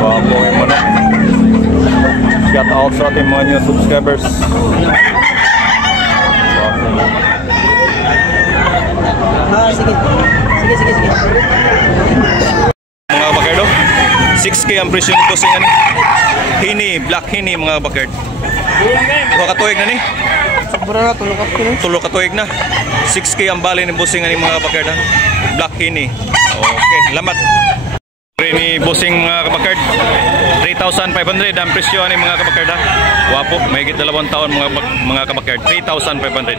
Wapo yung manok. Shout out sa ating mga new subscribers. Sige. Mga bakard, 6K ang presyo nito sa ano? Hini, black hini mga bakard. Tuwa katuig na ni? Sobra na, Tulo katuig na. 6K ang bali ni bossing ani mga bakard. Black hini. Okay, lamat. Ni bossing mga kabakard, 3,500 ang presyo ani mga kabakard. Wapo, may higit 2 taon mga kabakard. 3,500.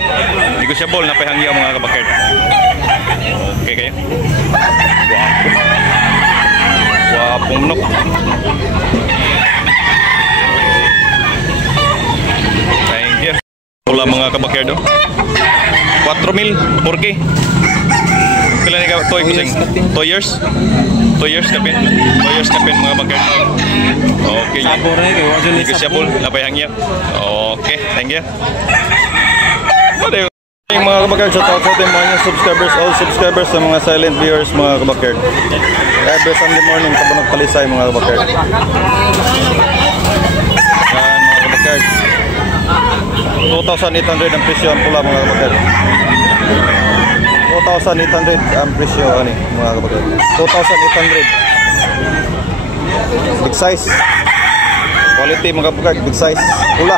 Negotiable na pahangyo mga kabakard. Okay kayo. Wapo manok. Thank you. Pula mga kabakard. 4,000 4K. Kailan ni ka toy bossing? 2 years? 2 years kapin. 2 years kapin mga bakard. Okay. Sabor na kayo. Negotiable na pahangyo. Okay, thank you. Mga kabakard, shout out sa ating mga subscribers, all subscribers sa mga silent viewers mga kabakard. Every Sunday morning, Tabanok Talisay mga kabakard. Yan mga kabakard. 2,800 ang presyo ang pula mga kabakard. 2,800 ang presyo ani mga kabakard. 2,800. Big size. Quality mga kabakard, big size. Pula.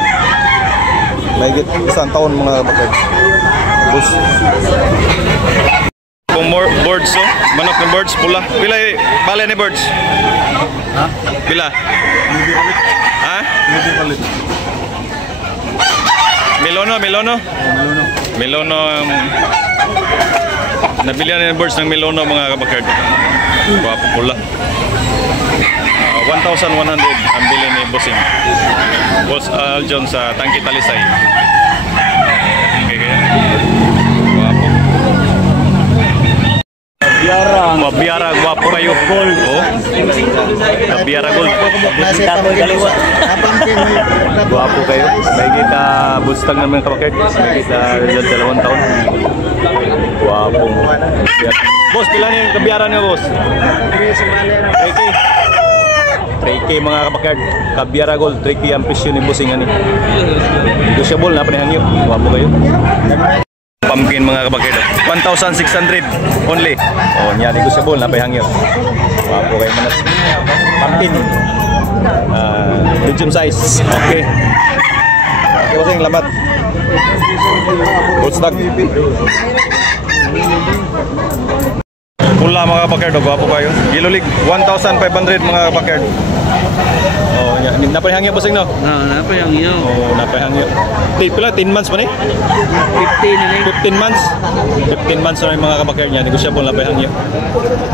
May higit 1 taon mga kabakard. Bus. Kung more birds so, manok ng birds pula. Pila bale ni birds? Ha? Pila? Ha? Melono. Melono. Nabilihan ng birds ng melono mga kabakard. Guwapo pula. 1,100 ang bili ni bossing. Boss Aljon sa Tangki Talisay. Biara guwapo kayo. Oh. Biara gold. Guwapo kayo. May kita bustang naman kabakard. May kita 2 taon. Guwapo. Boss, pila niyo yung kabiara niyo, boss? 3K mga kabakard. Kabiara gold, 3K ang presyo ni bossing ani. Negotiable na panihangyo. Guwapo kayo. Pumpkin mga kabakard, 1,600 only. Oh, nya negotiable na pahangyo. Wapo kayo man. Pumpkin. Medium size. Okay. Okay, bossing, lamat. Good stock. Pula mga kabakard, guwapo kayo. Yellow League, 1,500 mga kabakard. Oh, nya napahangyo bossing no? Napahangyo. Oh, napahangyo. Pila 10 months pa ni? 15 months. 15 months na yung mga kabakard niya. Negosyable na pahangyo.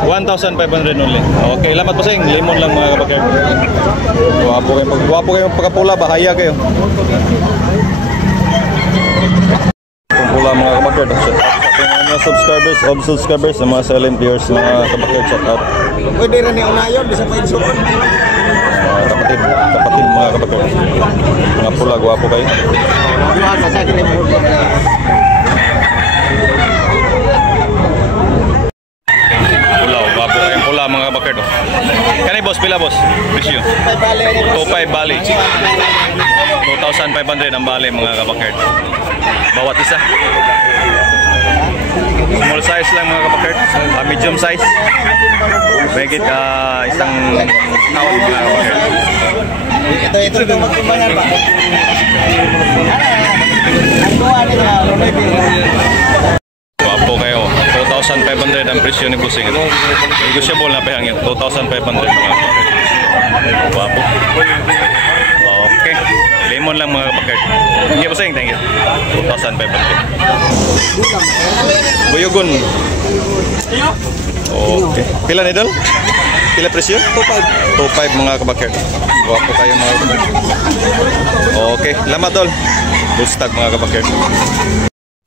1,500 only. Okay, lamat bossing. Lemon lang mga kabakard. Guwapo kayo pagkapula, bahaya kayo. Kung pula mga kabakard, shout out sa mga subscribers, sa mga silent viewers mga kabakard, shout out. Pwede rin yung unayon, bisa pa isuon. Kapatid mga kabakard. Mga pula, guwapo kayo. Guwapo kayo pula mga kabakard. Kanay boss, pila boss? Presyo 2,500 bali. 2,500 ang bali mga kabakard. Bawat isa. Small size lang mga kabakard. Medium size. Megit isang taon mga kabakard. Ito yung magtimbangan ba? Guwapo kayo. 2,500 ang presyo ni bossing. Negotiable na pahangyo. 2,500 mga kabakard. Guwapo. Okay. Lemon lang mga kabakard. Thank you bossing. Thank you. 2,500. Buyugon. Okay. Pila ni Dol? Pila presyo? 2,500 mga kabakard. Guwapo kayo mga kabakard. Okay. Lamat Dol. Bustag mga kabakard.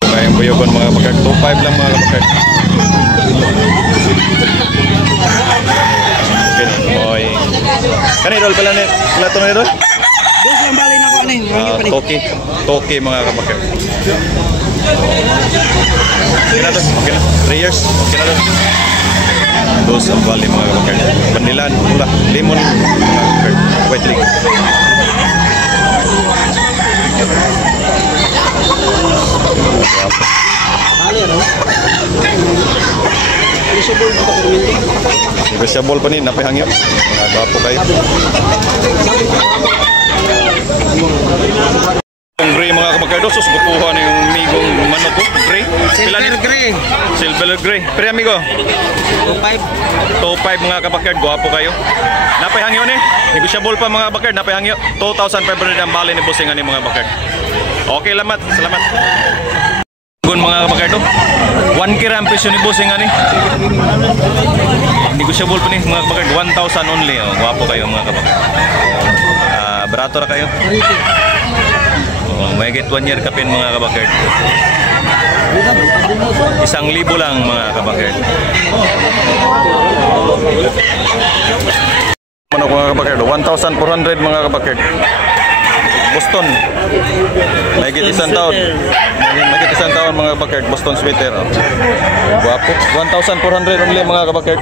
Kayong buyugon mga kabakard. 2,500 lang mga kabakard. Okay. Boy. Kanay Dol pala ni Plato ni Dol? Boss lang bali na ko ano. Toki mga kabakard. Okay na Dol. Okay na. 3 years. Okay na Dol. Dos ang bali mga kabakard. Bandilan, pula, lemon, mga kabakard. White leg. Negosyable pa ni, napihangyo. Mga gwapo kayo. Yung gray mga kabakardo, sus, gupuha na yung migong manok ko. Gray? Silver gray. Silver gray. Pero amigo? 2.5. 2.5 mga kabakard, gwapo kayo. Napihangyo ni. Negosyable pa mga kabakard, napihangyo. 2,500 ang bali ni Bossing ani mga kabakard. Okay, salamat. Salamat. Gun mga kabakardo. 1K ang presyo ni Bossing ani. Negosyable pa ni mga kabakard, 1,000 only. Oh, gwapo kayo mga kabakard. Barato na kayo. Oh, may get 1 year kapin mga kabakard. 1,000 lang mga kabakard. Manok mga kabakard, 1,400 mga kabakard. Boston. May get 1 taon. May get 1 taon mga kabakard. Boston sweater. Oh. Guwapo. 1,400 only mga kabakard.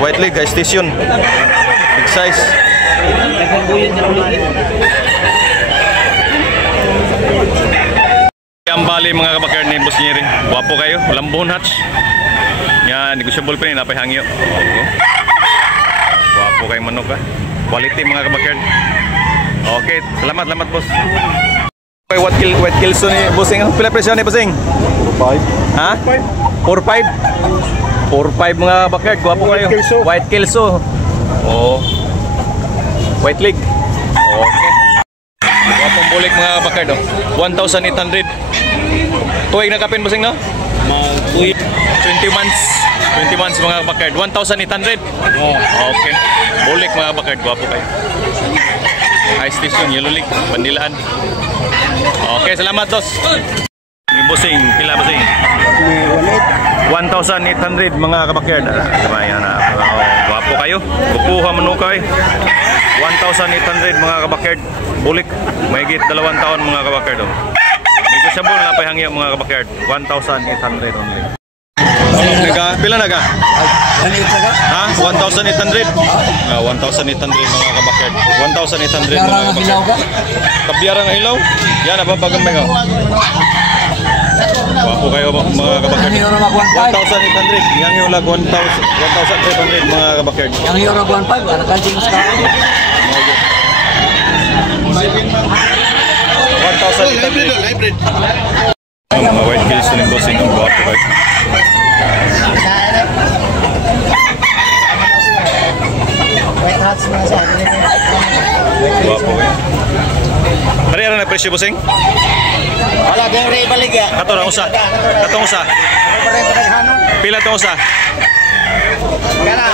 White leg, guys, station. Big size. Ang bali mga kabakard ni Boss Nyeri. Guwapo kayo, lambon hatch. Yan, negosyable pa rin, napahangyo. Guwapo kayo manok ha. Quality mga kabakard. Okay, salamat boss. Okay, what kills ni Bossing? Pila presyo ni Bossing? 4.5. Ha? 4.5? 4.5 mga kabakard, guwapo kayo. White kilso. Oh. White leg. Okay. Guwapong bulik mga kabakard. 1,800. Tuwig na kapin Bossing no? 20 months. 20 months mga kabakard. 1,800. Okay. Bulik mga kabakard, guwapo kayo. High station, yellow leg, bandilaan. Okay, salamat dos. Ni Bossing, pila Bossing? 1,800 mga kabakard. Ayan na. Guwapo kayo. Kupuha manukay. 1,800 mga kabakard. Bulik. Mahigit 2 taon mga kabakard. Negosyable na pahangyo mga kabakard. 1,800 only. Pila na ka? Ha? 1,800? 1,800 mga kabakard. 1,800 mga kabakard. Kabyara ng ilaw? Yan, napapagamay ka. Wapo kayo mga kabakard. 1,800. Yang yung lag 1,500 mga kabakard. Yang yung lag 1,500, ano kanjing mas ka? 1,800. Mga white kills ni Bossing ang wapo kayo. Wapo kayo. Pari-ara na presyo Bossing? Wala, di rin balik ya. Kato na usa. Katong usa. Pila tong usa? Kana.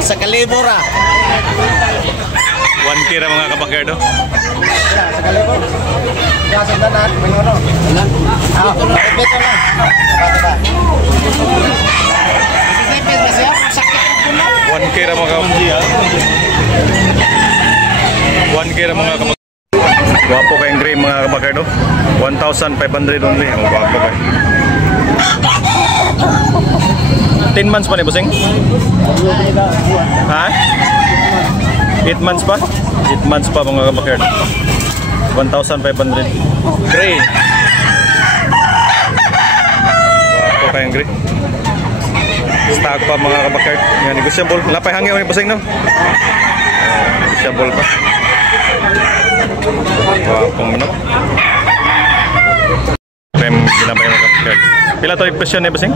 Sa kalibura. 1K ra mga kabakardo. Sa kalibura. Ya sa danan, manono. Ah, beto lang. Diba? Sipit ba siya? Sakit ko na. 1K ra mga kabakardo. 1K ra mga kabakardo. Guwapo kayong gray mga kabakardo. 1,500 only. Ang guwapo kayo. 10 months pa ni Bossing? Ha? 8 months pa? 8 months pa mga kabakardo. 1,500. Gray. Guwapo kayong gray. Stock pa mga kabakardo. Yan, negosyable. Lapay hangin ni Bossing no? Negosyable pa. Guwapong manok. Krem ginamay mga kabakardo. Pila to impression ni Bossing?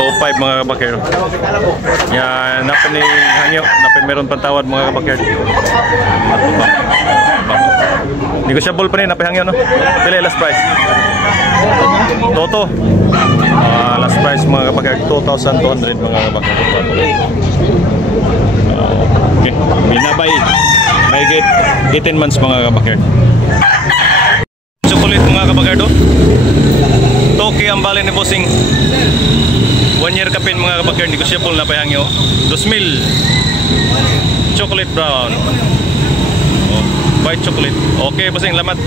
Top 5 mga kabakard. Yan, napin ni hangyo, napin meron pantawad mga kabakard. Matubang. Negosyable pa rin, napin hangyo no? Pila last price? Toto. Last price mga kabakard, 2,200 mga kabakard. Okay, binabay. May get 18 months mga kabakard. Chocolate mga kabakardo. Toki ang bali ni Bossing. 1 year kapin mga kabakard, negosyable na pahangyo. 2,000. Chocolate brown. Oh, white chocolate. Okay, Bossing, lamat.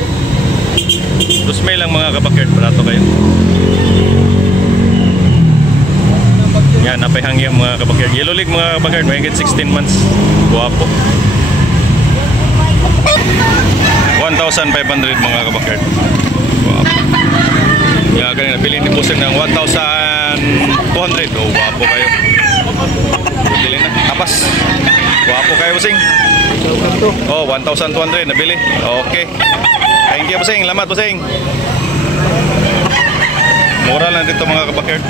2,000 lang mga kabakard, barato kayo. Yan, napahangya mga kabakard. Yellow League mga kabakard, may 16 months. Guwapo. 1,500 mga kabakard. Guwapo. Yan, kanina bilhin ni Busing ng 1,200. Oh, guwapo kayo. Bili na. Tapas. Guwapo kayo, Busing. Oh, 1,200 nabili. Okay. Thank you, Busing. Lamat, Busing. Mura lang dito mga kabakard.